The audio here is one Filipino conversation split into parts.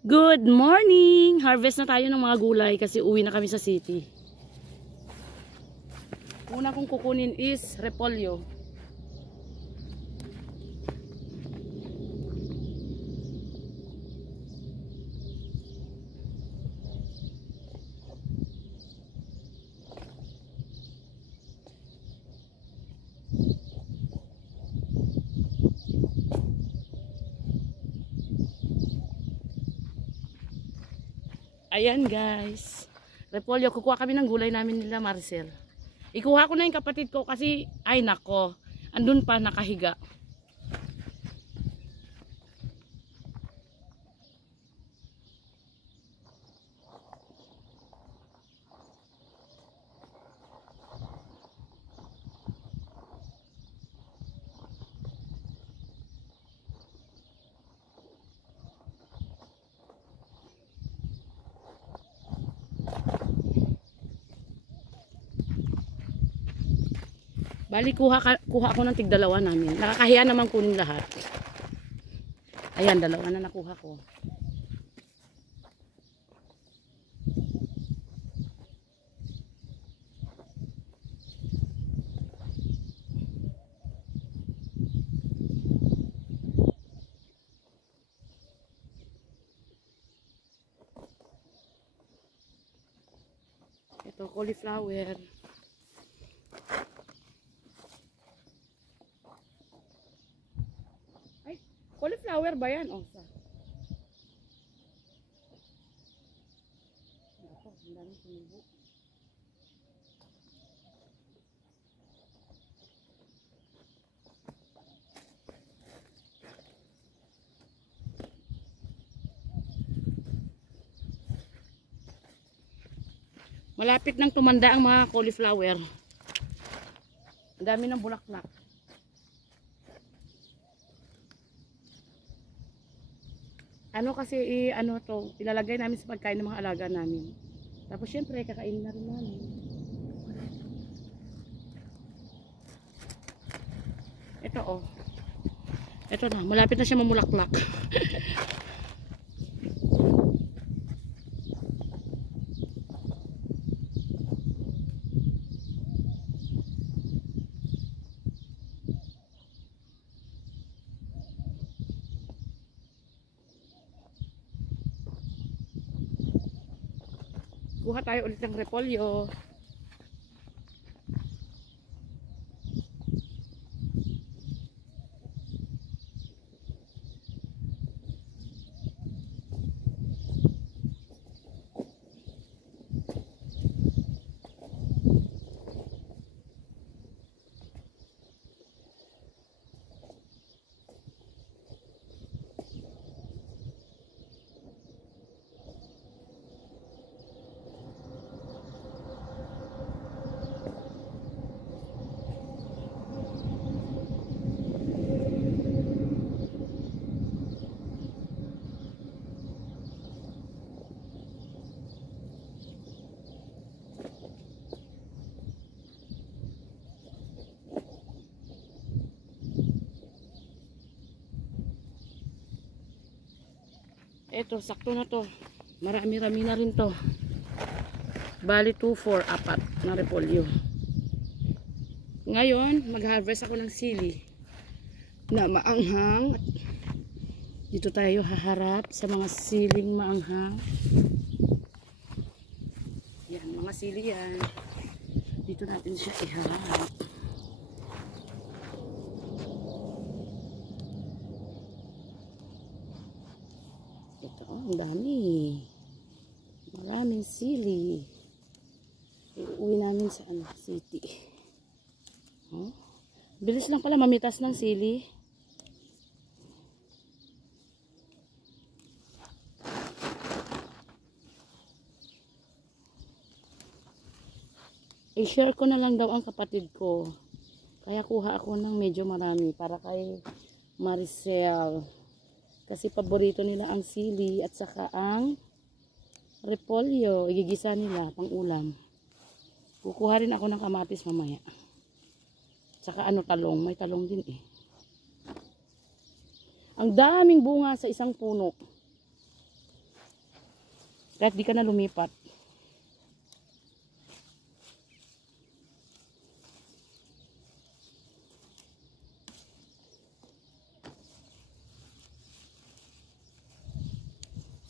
Good morning! Harvest na tayo ng mga gulay kasi uwi na kami sa city. Una kong kukunin is repolyo. Ayan guys, repolyo, kukuha kami ng gulay namin nila Maricel. Ikuha ko na yung kapatid ko kasi, ay nako, andun pa nakahiga. Bali, kuha ako ng tigdalawa namin. Nakakahiya naman kunin lahat. Ayan, dalawa na nakuha ko. Ito, cauliflower. Cauliflower ba yan? Oh, sa. Ako, ang dami tumubo. Malapit nang tumanda ang mga cauliflower. Ang dami ng bulaklak. Ano kasi ano to, ilalagay namin sa pagkain ng mga alaga namin. Tapos syempre kakainin na rin namin. Ito oh. Ito na, malapit na siya mamulaklak. Kuha tayo ulit ng repolyo. Ito, sakto na to. Marami-rami na rin to. Bali 2, 4, 4 na repolyo. Ngayon, mag-harvest ako ng sili na maanghang. Dito tayo haharap sa mga siling maanghang. Yan, mga sili yan. Dito natin siya iharap. Ito, ang dami. Maraming sili. Iuwi namin sa city. Oh. Bilis lang pala mamitas ng sili. I-share ko na lang daw ang kapatid ko. Kaya kuha ako ng medyo marami para kay Maricel. Kasi paborito nila ang sili at saka ang repolyo. Igigisa nila pang ulam. Kukuha rin ako ng kamatis mamaya. Saka talong. May talong din eh. Ang daming bunga sa isang puno. Kahit di ka na lumipat.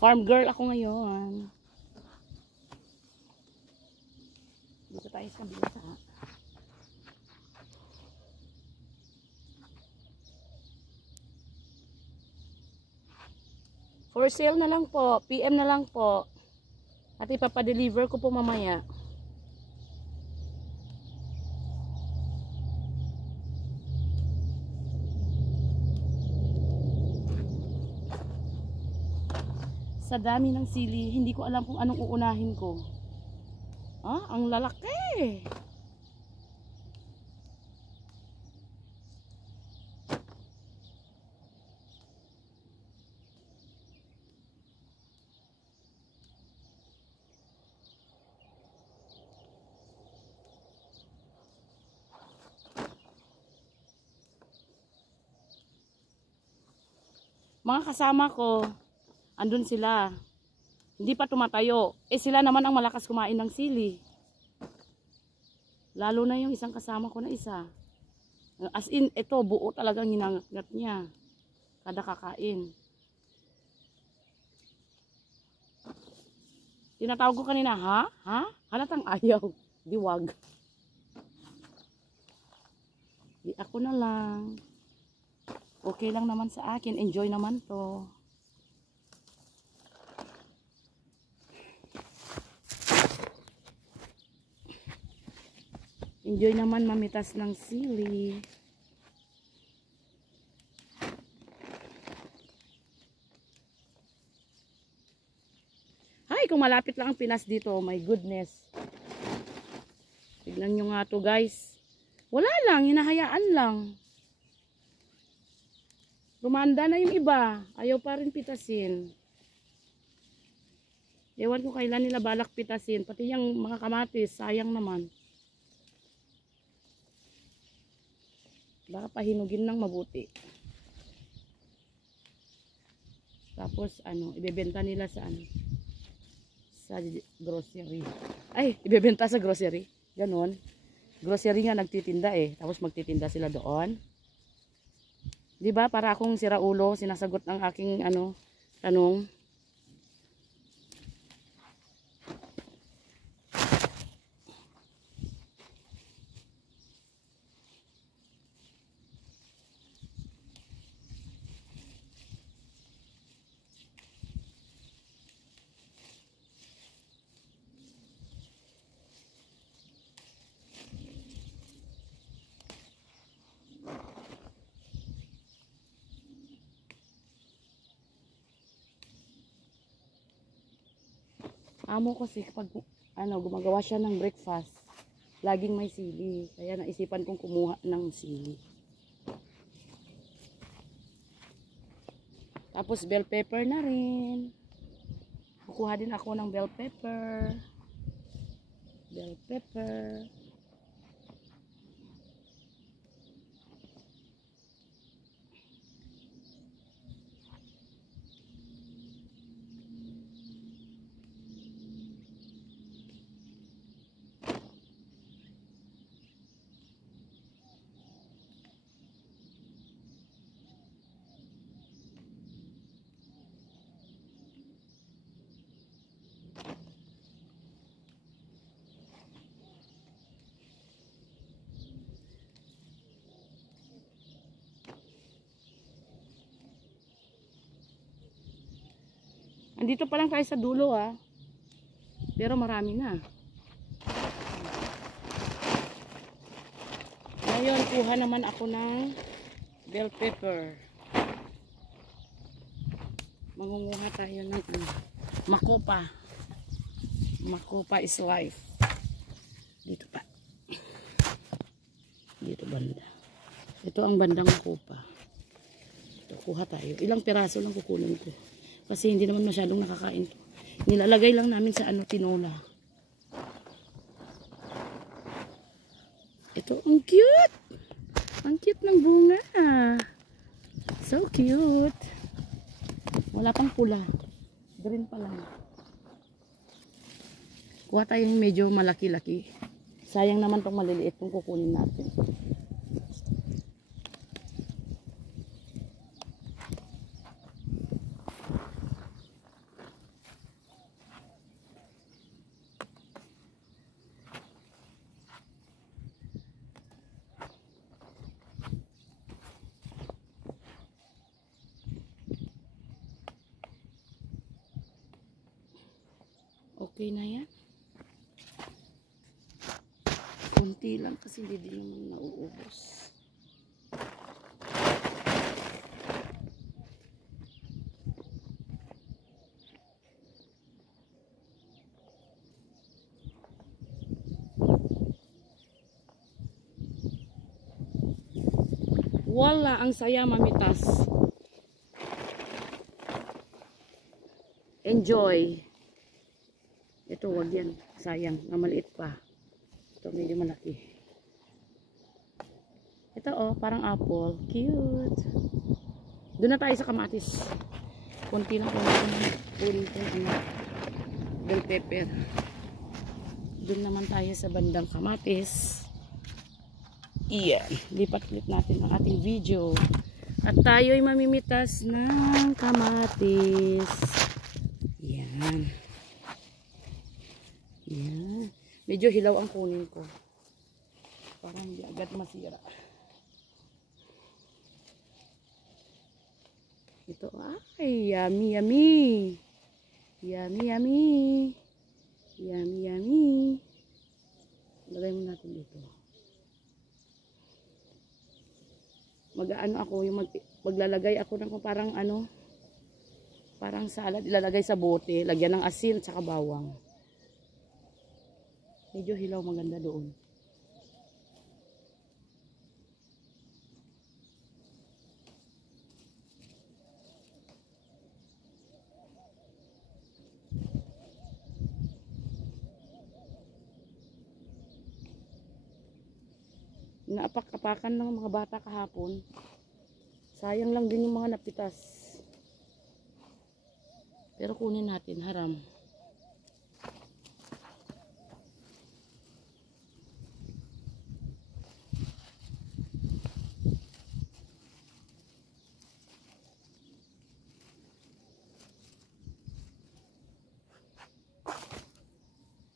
Farm girl ako ngayon. Dito tayo sa kabila. For sale na lang po. PM na lang po. At ipapadeliver ko po mamaya. Sa dami ng sili, hindi ko alam kung anong uunahin ko. Ah, ang lalaki. Mga kasama ko, andun sila. Hindi pa tumatayo. Eh sila naman ang malakas kumain ng sili. Lalo na yung isang kasama ko na isa. As in, ito buo talagang hinangat niya. Kada kakain. Tinatawag ko kanina, ha? Ha? Halatang ayaw. Diwag. Di ako na lang. Okay lang naman sa akin. Enjoy naman to. Enjoy naman mamitas ng sili. Ay, kung malapit lang ang Pinas dito, oh my goodness. Tignan nyo nga to guys. Wala lang, hinahayaan lang. Lumanda na yung iba. Ayaw pa rin pitasin. Ewan ko kailan nila balak pitasin. Pati yung mga kamatis, sayang naman. Baka pahinugin ng mabuti. Tapos ano, ibebenta nila sa ano? Sa grocery. Ay, ibebenta sa grocery. Ganon. Grocery nga nagtitinda eh. Tapos magtitinda sila doon. 'Di ba? Para akong siraulo, sinasagot ng aking ano, tanong. Amo kasi kapag ano, gumagawa siya ng breakfast, laging may sili. Kaya naisipan kong kumuha ng sili. Tapos bell pepper na rin. Kukuha din ako ng bell pepper. Bell pepper. Andito pa lang tayo sa dulo ah. Pero marami na. Ngayon, kuha naman ako ng bell pepper. Mangunguha tayo ng makopa. Makopa is life. Dito pa. Dito banda. Ito ang bandang makopa. Ito, kuha tayo. Ilang piraso lang kukunin ko. Kasi hindi naman masyadong nakakain to. Nilalagay lang namin sa ano, tinola. Ito, ang cute! Ang cute ng bunga. So cute. Wala pang pula. Green pa lang. Kuha tayo yung medyo malaki-laki. Sayang naman tong maliliit kung kukunin natin. Okay na yan. Kunti lang kasi hindi din naman nauubos. Wala, ang saya mamitas. Enjoy. Ito, wag yan. Sayang, na maliit pa. Ito, medyo malaki. Ito, oh, parang apple. Cute. Doon na tayo sa kamatis. Kunti lang kung bell pepper. Doon naman tayo sa bandang kamatis. Iyan. Lipat-lit natin ang ating video. At tayo ay mamimitas ng kamatis. Yan. Yan. Medyo hilaw ang kunin ko. Parang hindi agad masira. Ito ay yummy yummy. Yummy yummy. Yummy yummy. Lagay mo natin dito. Mag-ano ako, yung maglalagay ako ng parang ano, parang salad, ilalagay sa bote, lagyan ng asin at bawang. Medyo hilaw, maganda doon. Naapak-apakan ng mga bata kahapon. Sayang lang din yung mga napitas. Pero kunin natin, haram.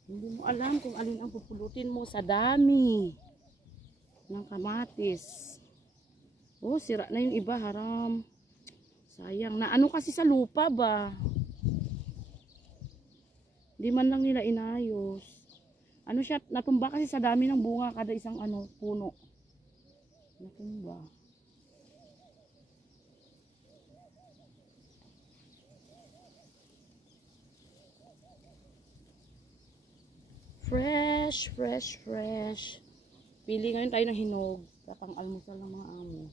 Hindi mo alam kung alin ang pupulutin mo sa dami ng kamatis. Oh, sira na yung iba, haram. Sayang. Na ano kasi sa lupa ba? Hindi man lang nila inayos. Ano siya, natumba kasi sa dami ng bunga kada isang ano, puno. Natumba. Fresh, fresh, fresh. Pili ngayon tayo ng hinog. Tapang almusal ng mga amo.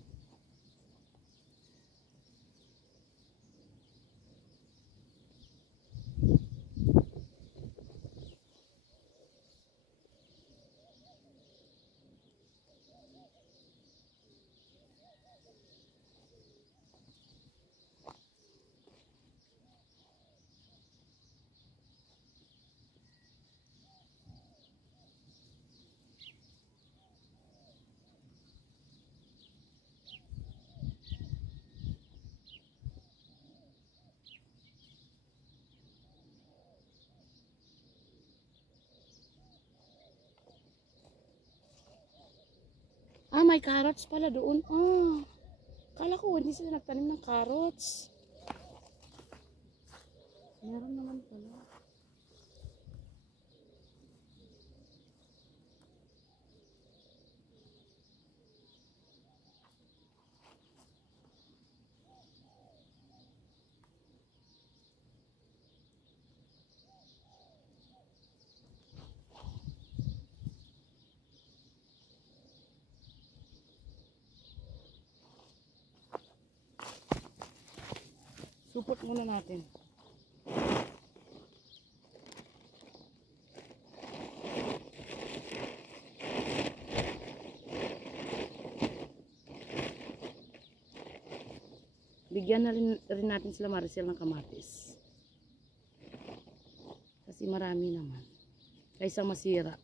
Ah, may carrots pala doon. Ah, kala ko hindi sila nagtanim ng carrots. Meron naman pala. Supot muna natin. Bigyan na rin natin sila Maricel ng kamatis. Kasi marami naman. kaysa masira.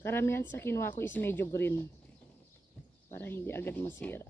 Karamihan sa kinuha ko is medyo green para hindi agad masira.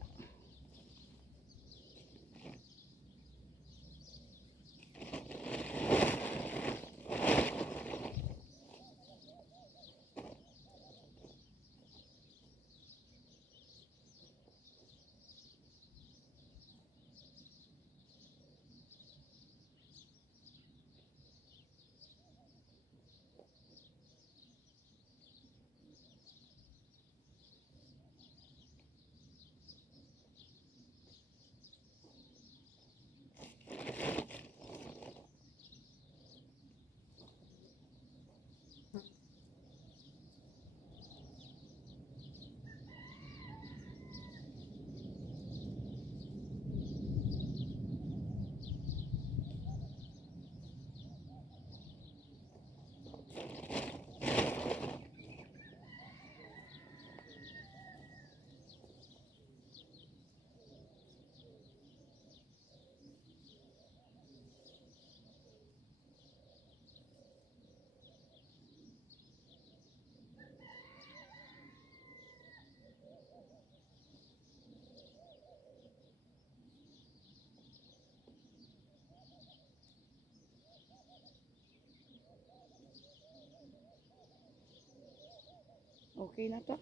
Okay na to.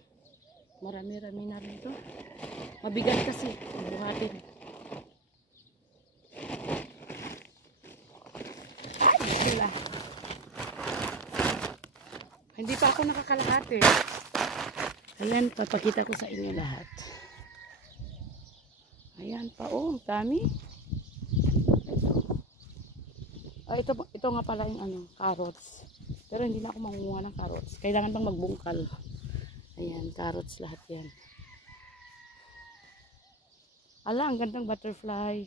Marami-rami na rin to. Mabigat kasi. Buhatin. Ay, sila. Hindi pa ako nakakalahati. Ayan, papakita ko sa inyo lahat. Ayan pa, oh, dami. Ito. Ito nga pala yung ano, carrots. Pero hindi na ako mangunguha ng carrots. Kailangan bang magbungkal. Ayan, carrots lahat yan. Ala, ang gandang butterfly.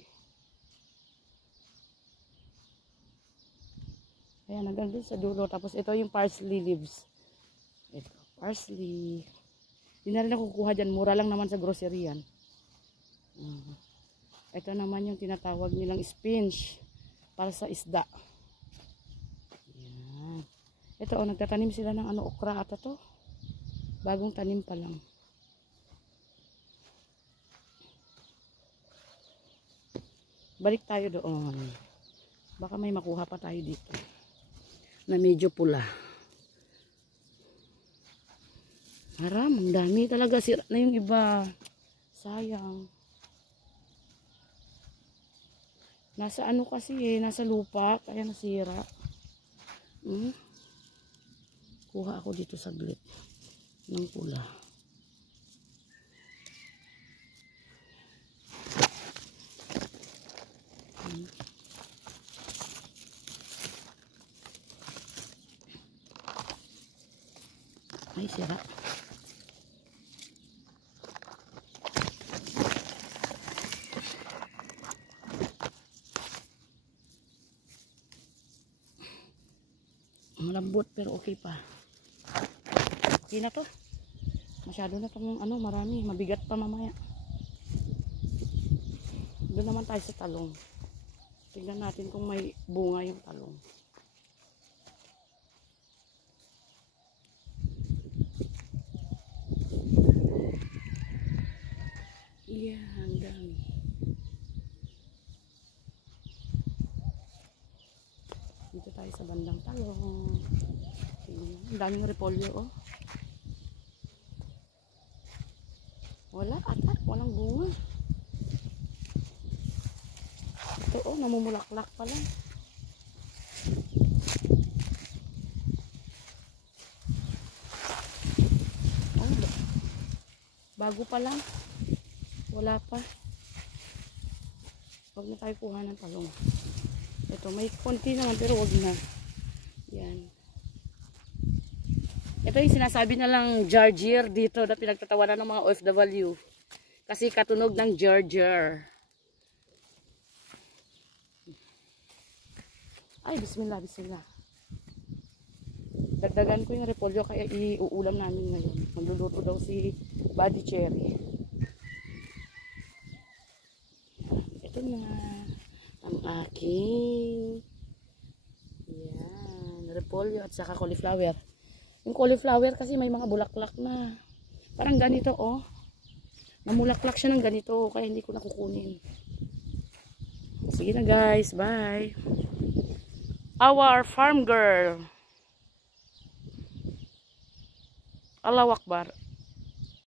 Ayan, hanggang dun sa dulo. Tapos ito yung parsley leaves. Ito, parsley. Hindi na rin ako kukuha dyan. Mura lang naman sa grocery yan. Ito naman yung tinatawag nilang spinach. Para sa isda. Ayan. Ito, oh, nagtatanim sila ng ano, okra ata to. Bagong tanim pa lang. Balik tayo doon. Baka may makuha pa tayo dito. Na medyo pula. Haram, ang dami talaga. Sira na yung iba. Sayang. Nasa ano kasi eh, nasa lupa. Kaya nasira. Kuha ako dito saglit. Ng pula. Ay, sira. Malambot pero okay pa. Okay na to. Masyado na itong ano, marami. Mabigat pa mamaya. Doon naman tayo sa talong. Tingnan natin kung may bunga yung talong. Yeah, ang dami. Dito tayo sa bandang talong. Tingnan. Ang daming repolyo, oh. Wala ata, walang bunga. Ito, oh, namumulaklak pa lang. Oh, bago pa lang. Wala pa. Huwag na tayo kuha ng talong. Ito, may konti naman pero wag na. Yan. Ito yung sinasabi na lang jar-jar dito na pinagtatawanan ng mga OFW. Kasi katunog ng jar-jar. Ay, bismillah, bismillah. Dagdagan ko yung repolyo kaya iuulam namin ngayon. Magluluto daw si Buddy Cherry. Ito na ang aking yan, repolyo at saka cauliflower. Yung cauliflower kasi may mga bulaklak na. Parang ganito oh. Namulaklak siya ng ganito kaya hindi ko nakukunin. Sige na guys, bye. Our farm girl. Allahu Akbar.